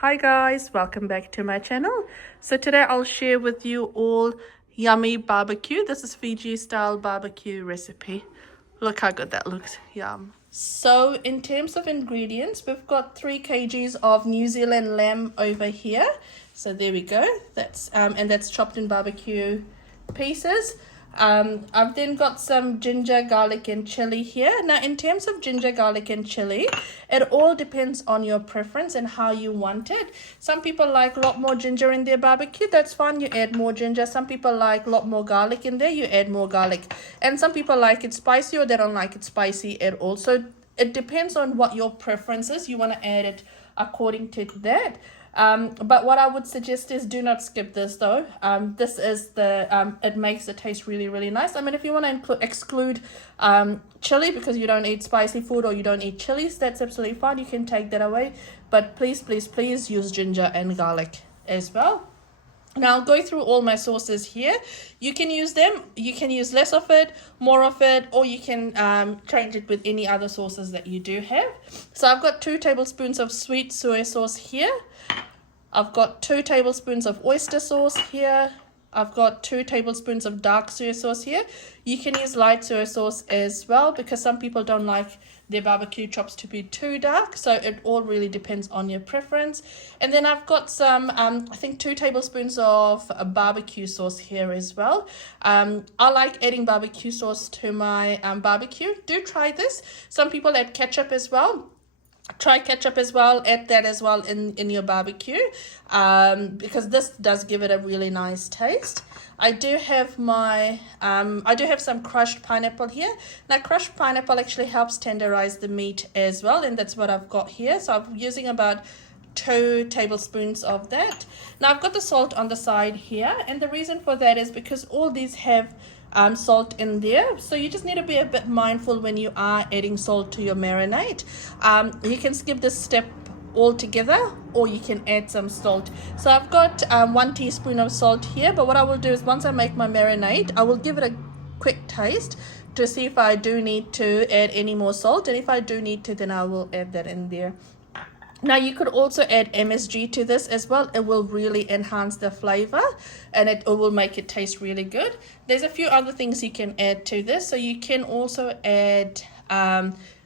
Hi guys, welcome back to my channel. So today I'll share with you all yummy barbecue. This is Fiji style barbecue recipe. Look how good that looks. Yum. So in terms of ingredients, we've got 3 kgs of New Zealand lamb over here. So there we go. That's and that's chopped in barbecue pieces. I've then got some ginger, garlic and chili here. Now in terms of ginger, garlic and chili, it all depends on your preference and how you want it. Some people like a lot more ginger in their barbecue. That's fine, you add more ginger. Some people like a lot more garlic in there, you add more garlic. And some people like it spicy or they don't like it spicy at all. So it depends on what your preference is. You want to add it according to that. But what I would suggest is do not skip this though. This is it makes it taste really nice. I mean, if you want to exclude chili because you don't eat spicy food or you don't eat chilies, that's absolutely fine. You can take that away. But please use ginger and garlic as well. Now I'll go through all my sauces here. You can use them. You can use less of it, more of it, or you can change it with any other sauces that you do have. So I've got 2 tablespoons of sweet soy sauce here. I've got 2 tablespoons of oyster sauce here. I've got 2 tablespoons of dark soy sauce here. You can use light soy sauce as well because some people don't like their barbecue chops to be too dark. So it all really depends on your preference. And then I've got some, I think 2 tablespoons of barbecue sauce here as well. I like adding barbecue sauce to my barbecue. Do try this. Some people add ketchup as well. Try ketchup as well, add that as well in your barbecue because this does give it a really nice taste. I do have some crushed pineapple here. Now crushed pineapple actually helps tenderize the meat as well, and that's what I've got here. So I'm using about 2 tablespoons of that. Now I've got the salt on the side here, and the reason for that is because all these have salt in there, so you just need to be a bit mindful when you are adding salt to your marinade. You can skip this step altogether or you can add some salt. So I've got 1 teaspoon of salt here, but what I will do is once I make my marinade, I will give it a quick taste to see if I do need to add any more salt, and if I do need to, then I will add that in there. Now you could also add MSG to this as well. It will really enhance the flavor and it will make it taste really good. There's a few other things you can add to this. So you can also add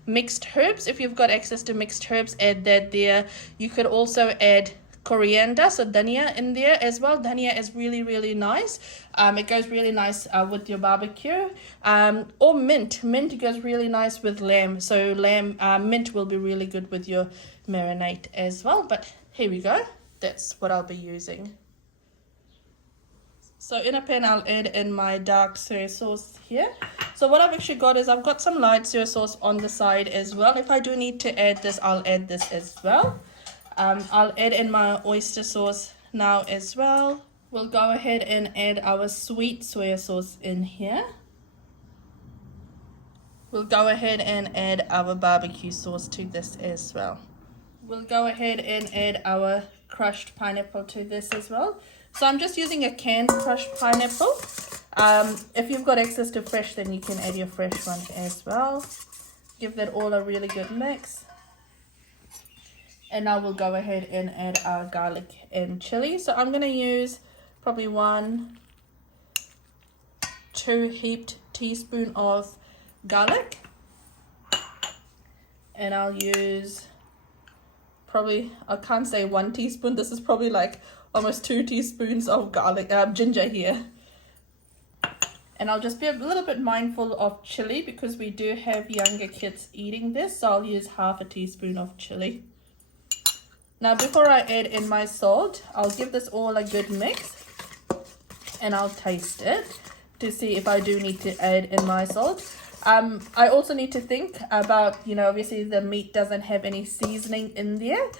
mixed herbs. If you've got access to mixed herbs, add that there. You could also add coriander, so dhania in there as well. Dhania is really nice. It goes really nice with your barbecue. Or mint goes really nice with lamb, so mint will be really good with your marinade as well. But here we go, that's what I'll be using. So in a pan I'll add in my dark soy sauce here. So what I've actually got is I've got some light soy sauce on the side as well. If I do need to add this, I'll add this as well. I'll add in my oyster sauce now as well. We'll go ahead and add our sweet soy sauce in here. We'll go ahead and add our barbecue sauce to this as well. We'll go ahead and add our crushed pineapple to this as well. So I'm just using a canned crushed pineapple. If you've got access to fresh, then you can add your fresh one as well. Give that all a really good mix. And now we'll go ahead and add our garlic and chili. So I'm going to use probably 2 heaped teaspoon of garlic. And I'll use probably, I can't say 1 teaspoon. This is probably like almost 2 teaspoons of ginger here. And I'll just be a little bit mindful of chili because we do have younger kids eating this. So I'll use half a teaspoon of chili. Now before I add in my salt, I'll give this all a good mix and I'll taste it to see if I do need to add in my salt. I also need to think about, obviously the meat doesn't have any seasoning in there.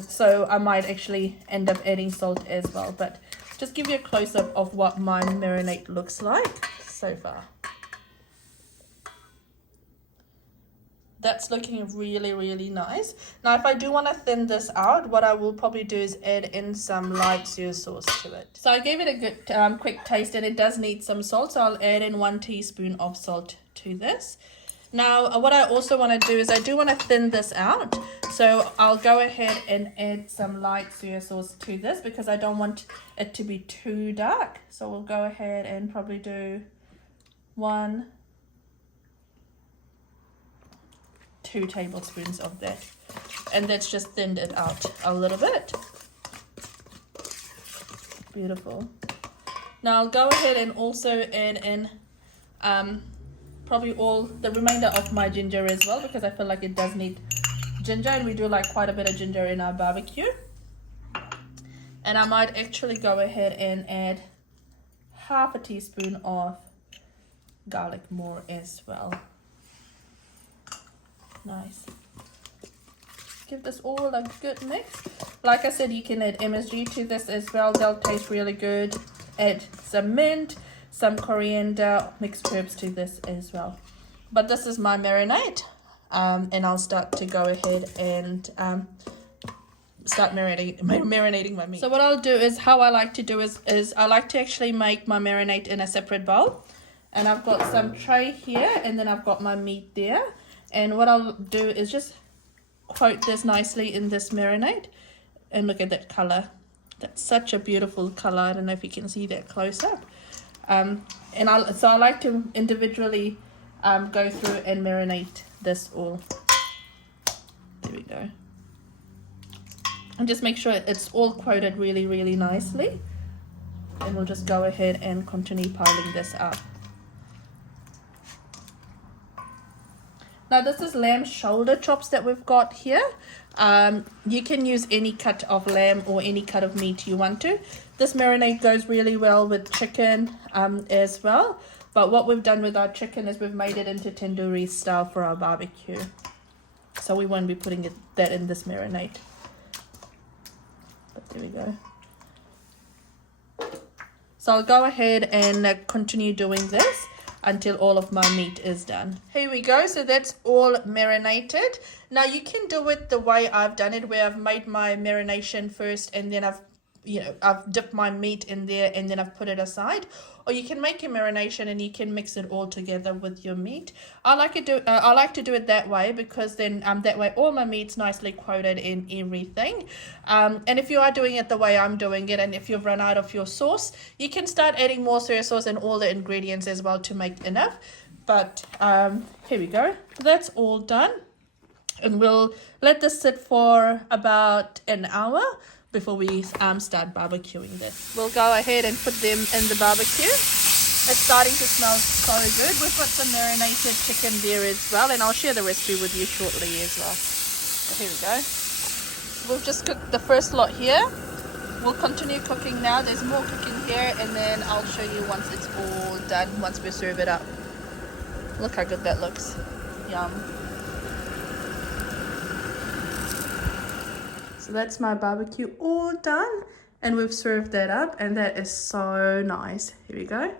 So I might actually end up adding salt as well, but just give you a close-up of what my marinade looks like so far. That's looking really nice. Now if I do want to thin this out, what I will probably do is add in some light soy sauce to it. So I gave it a good quick taste and it does need some salt, so I'll add in 1 teaspoon of salt to this. Now, what I also want to do is I do want to thin this out. So I'll go ahead and add some light soy sauce to this because I don't want it to be too dark. So we'll go ahead and probably do 2 tablespoons of that. And that's just thinned it out a little bit. Beautiful. Now I'll go ahead and also add in probably all the remainder of my ginger as well, because I feel like it does need ginger, and we do like quite a bit of ginger in our barbecue. And I might actually go ahead and add half a teaspoon of garlic more as well. Nice. Give this all a good mix. Like I said, you can add MSG to this as well. They'll taste really good. Add some mint, some coriander, mixed herbs to this as well. But this is my marinade, and I'll start to go ahead and start marinating my meat. So what I'll do is, how I like to do is I like to actually make my marinade in a separate bowl. And I've got some tray here, and then I've got my meat there. And what I'll do is just coat this nicely in this marinade. And look at that color. That's such a beautiful color. I don't know if you can see that close up. So I like to individually go through and marinate this all. There we go. And just make sure it's all coated really, really nicely. And we'll just go ahead and continue piling this up. Now this is lamb shoulder chops that we've got here. You can use any cut of lamb or any cut of meat you want to. This marinade goes really well with chicken as well. But what we've done with our chicken is we've made it into tandoori style for our barbecue. So we won't be putting that in this marinade. But there we go. So I'll go ahead and continue doing this until all of my meat is done. Here we go. So that's all marinated. Now you can do it the way I've done it, where I've made my marination first and then I've dipped my meat in there and then I've put it aside. Or you can make your marination and you can mix it all together with your meat. I like to do it that way, because then that way all my meat's nicely coated in everything. And if you are doing it the way I'm doing it, and if you've run out of your sauce, you can start adding more soy sauce and all the ingredients as well to make enough. But here we go. That's all done. And we'll let this sit for about an hour before we start barbecuing this. We'll go ahead and put them in the barbecue. It's starting to smell so good. We've got some marinated chicken there as well, and I'll share the recipe with you shortly as well. So here we go. We've just cooked the first lot here. We'll continue cooking now. There's more cooking here, and then I'll show you once it's all done, once we serve it up. Look how good that looks. Yum. So that's my barbecue all done, and we've served that up, and that is so nice. Here we go.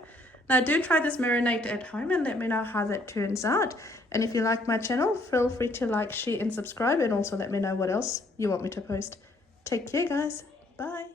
Now do try this marinade at home and let me know how that turns out. And if you like my channel, feel free to like, share and subscribe, and also let me know what else you want me to post. Take care guys. Bye.